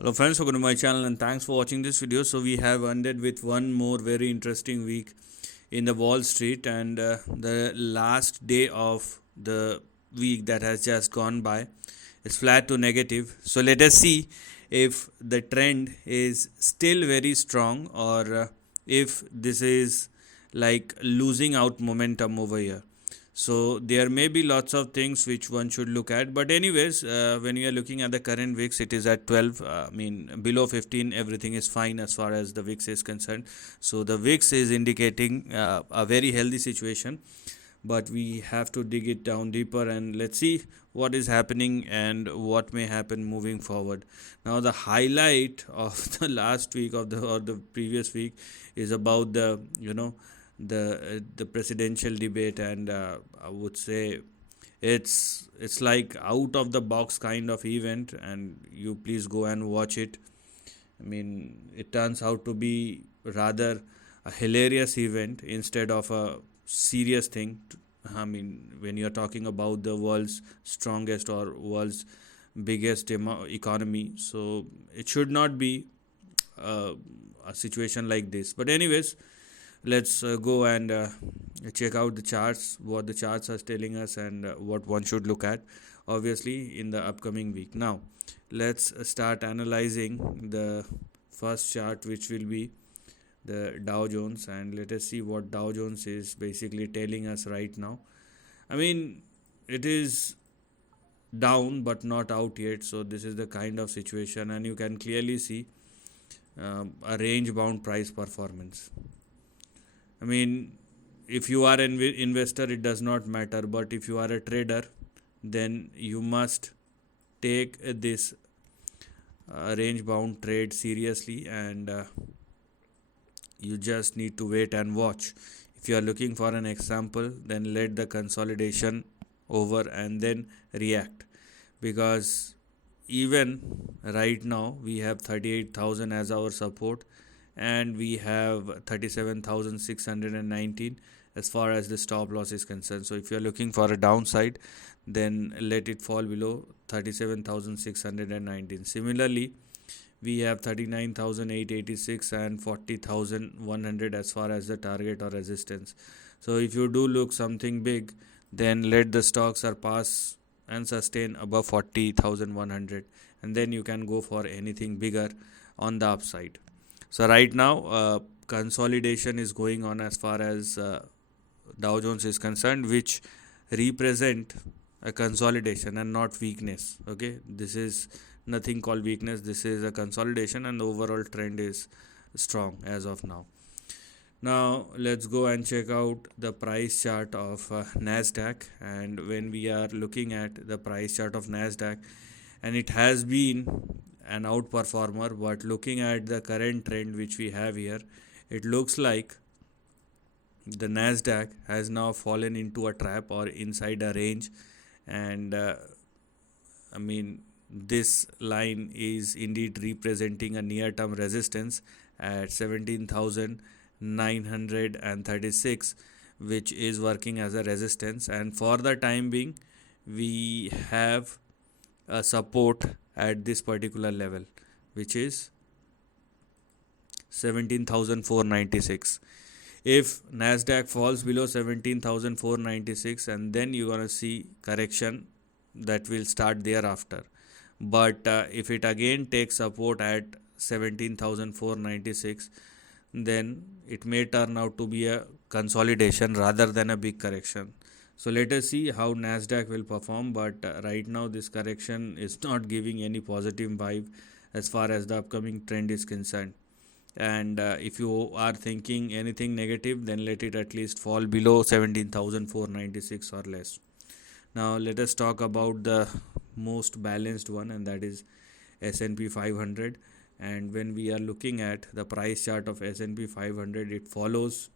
Hello friends, welcome to my channel and thanks for watching this video. So we have ended with one more very interesting week in the Wall Street, and the last day of the week that has just gone by is flat to negative. So let us see if the trend is still very strong, or if this is like losing out momentum over here. So there may be lots of things which one should look at, but anyways, when you are looking at the current VIX, it is at 12. I mean, below 15, everything is fine as far as the VIX is concerned. So the VIX is indicating a very healthy situation, but we have to dig it down deeper and let's see what is happening and what may happen moving forward. Now, the highlight of the last week of the previous week is about the presidential debate, and I would say it's like out of the box kind of event, and you please go and watch it. I mean, it turns out to be rather a hilarious event instead of a serious thing. I mean, when you're talking about the world's strongest or world's biggest economy, so it should not be uh, a situation like this. But anyways, let's go and check out the charts, what the charts are telling us, and what one should look at obviously in the upcoming week. Now let's start analyzing the first chart, which will be the Dow Jones, and let us see what Dow Jones is basically telling us right now. I mean, it is down but not out yet, so this is the kind of situation, and you can clearly see a range bound price performance. I mean, if you are an investor, it does not matter. But if you are a trader, then you must take this range bound trade seriously, and you just need to wait and watch. If you are looking for an example, then let the consolidation over and then react, because even right now we have 38,000 as our support, and we have 37,619 as far as the stop loss is concerned. So if you are looking for a downside, then let it fall below 37,619. Similarly, we have 39,886 and 40,100 as far as the target or resistance. So if you do look something big, then let the stock surpass and sustain above 40,100, and then you can go for anything bigger on the upside. So right now, consolidation is going on as far as Dow Jones is concerned, which represent a consolidation and not weakness. Okay, this is nothing called weakness. This is a consolidation, and the overall trend is strong as of now. Now let's go and check out the price chart of NASDAQ. And when we are looking at the price chart of NASDAQ, and it has been an outperformer, but looking at the current trend which we have here, it looks like the NASDAQ has now fallen into a trap or inside a range, and I mean, this line is indeed representing a near term resistance at 17,936, which is working as a resistance, and for the time being we have a support at this particular level, which is 17,496. If NASDAQ falls below 17,496, and then you're gonna see correction that will start thereafter. But if it again takes support at 17,496, then it may turn out to be a consolidation rather than a big correction. So let us see how NASDAQ will perform, but right now this correction is not giving any positive vibe as far as the upcoming trend is concerned. And if you are thinking anything negative, then let it at least fall below 17,496 or less. Now let us talk about the most balanced one, and that is S&P 500. And when we are looking at the price chart of S&P 500, it follows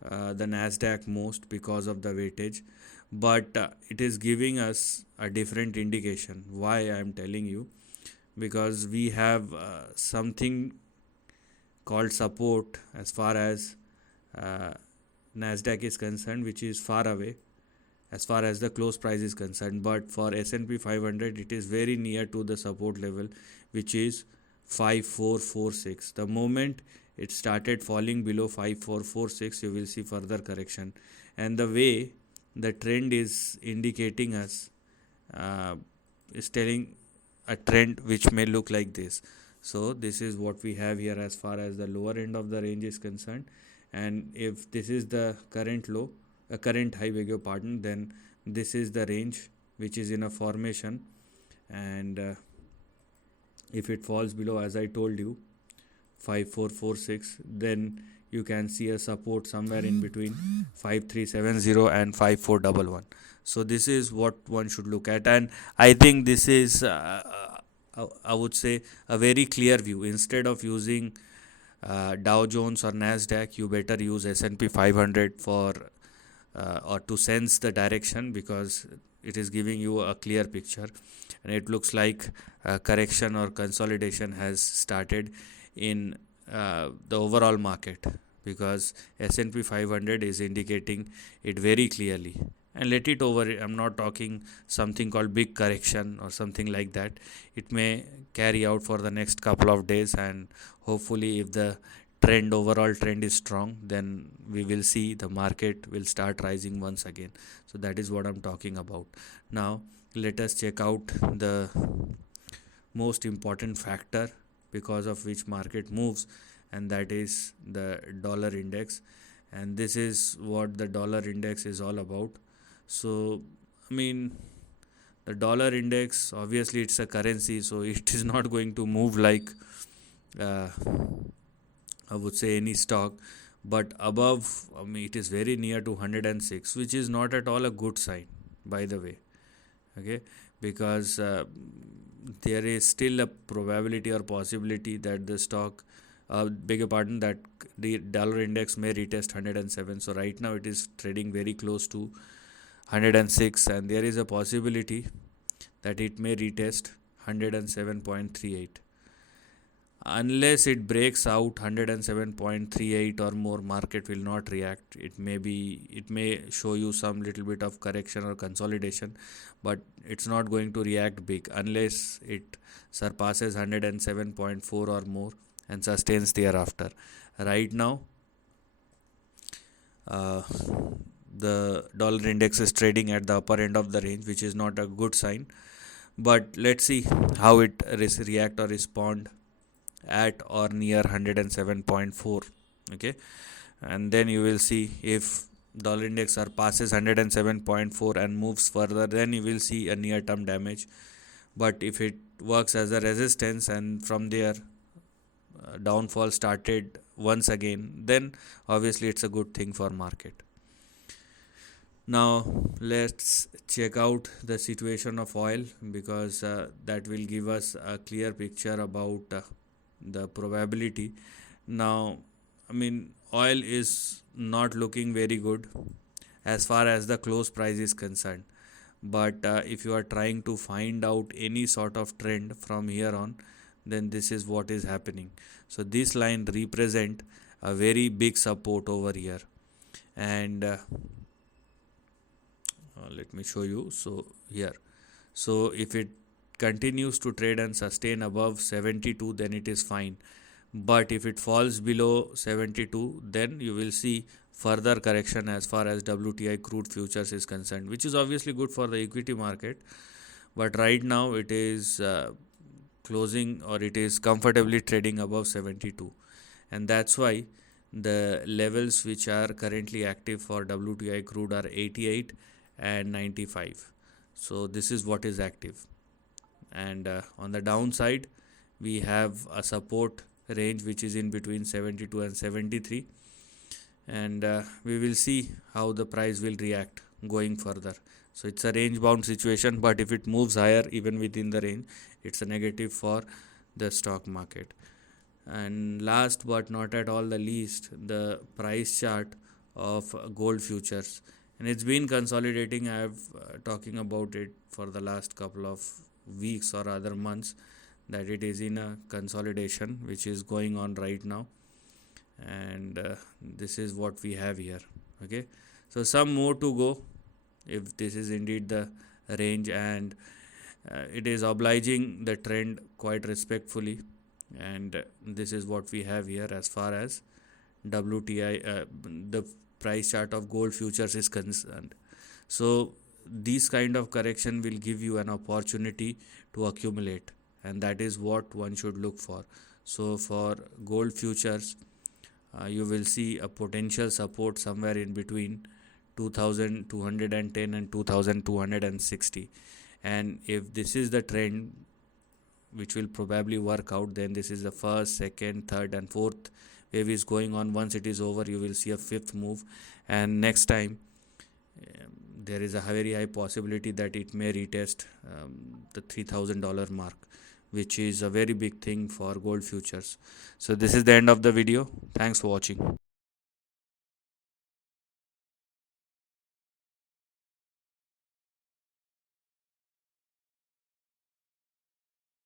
the NASDAQ most because of the weightage, but it is giving us a different indication. Why I am telling you? Because we have something called support as far as NASDAQ is concerned, which is far away as far as the close price is concerned. But for S&P 500, it is very near to the support level, which is 5446. The moment it started falling below 5446, you will see further correction. And the way the trend is indicating us, uh, is telling a trend which may look like this. So this is what we have here as far as the lower end of the range is concerned. And if this is the current low, current high, beg your pardon, then this is the range which is in a formation. And if it falls below, as I told you, 5446, then you can see a support somewhere in between 5370 and 5411. So this is what one should look at, and I think this is I would say a very clear view. Instead of using Dow Jones or NASDAQ, you better use S&P 500 for or to sense the direction, because it is giving you a clear picture. And it looks like correction or consolidation has started in the overall market, because S&P 500 is indicating it very clearly. And let it over. I'm not talking something called big correction or something like that. It may carry out for the next couple of days, and hopefully if the overall trend is strong, then we will see the market will start rising once again. So that is what I'm talking about. Now let us check out the most important factor because of which market moves, and that is the dollar index. And this is what the dollar index is all about. So I mean, the dollar index, obviously it's a currency, so it is not going to move like I would say any stock. But above, I mean, it is very near to 106, which is not at all a good sign, by the way. Okay, because there is still a probability or possibility that the stock, beg your pardon, that the dollar index may retest 107. So right now it is trading very close to 106, and there is a possibility that it may retest 107.38. Unless it breaks out 107.38 or more, market will not react. It may show you some little bit of correction or consolidation, but it's not going to react big unless it surpasses 107.4 or more and sustains thereafter. Right now the dollar index is trading at the upper end of the range, which is not a good sign. But let's see how it react or respond at or near 107.4. Okay, and then you will see if dollar index surpasses 107.4 and moves further, then you will see a near term damage. But if it works as a resistance and from there downfall started once again, then obviously it's a good thing for market. Now let's check out the situation of oil, because that will give us a clear picture about the probability. Now I mean, oil is not looking very good as far as the close price is concerned. But if you are trying to find out any sort of trend from here on, then this is what is happening. So this line represent a very big support over here, and let me show you. So here, so if it continues to trade and sustain above 72, then it is fine. But if it falls below 72, then you will see further correction as far as WTI crude futures is concerned, which is obviously good for the equity market. But right now it is closing, or it is comfortably trading above 72, and that's why the levels which are currently active for WTI crude are 88 and 95. So this is what is active. And on the downside, we have a support range which is in between 72 and 73, and we will see how the price will react going further. So it's a range bound situation, but if it moves higher even within the range, it's a negative for the stock market. And last but not at all the least, the price chart of gold futures, and it's been consolidating. I have talking about it for the last couple of weeks or other months, that it is in a consolidation which is going on right now. And this is what we have here. Okay, so some more to go if this is indeed the range, and it is obliging the trend quite respectfully. and this is what we have here as far as WTI, the price chart of gold futures is concerned. So these kind of correction will give you an opportunity to accumulate, and that is what one should look for. So for gold futures, you will see a potential support somewhere in between 2210 and 2260, and if this is the trend which will probably work out, then this is the first, second, third and fourth wave is going on. Once it is over, you will see a fifth move, and next time there is a very high possibility that it may retest the $3000 mark, which is a very big thing for gold futures. So this is the end of the video. Thanks for watching.